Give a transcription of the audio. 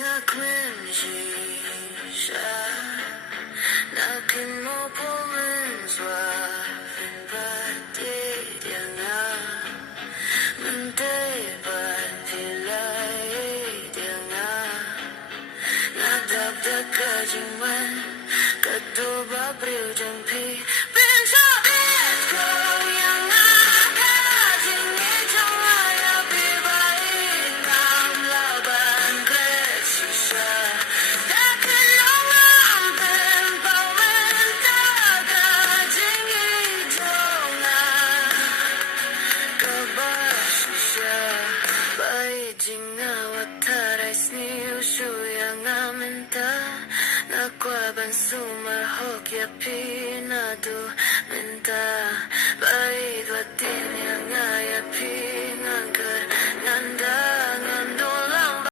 aku siya na akin mo pumenswa dia nga mentay pilay dia nga nadagdag ka jingman katuba priw jangpi pensabit ko yang akajing itong ayapi balik ang laban kesisa dakin ang ampen pawentagajing itong kabasisa baijing awataray sniu suyang amenta nakwaban sumarhok yapi nadu menta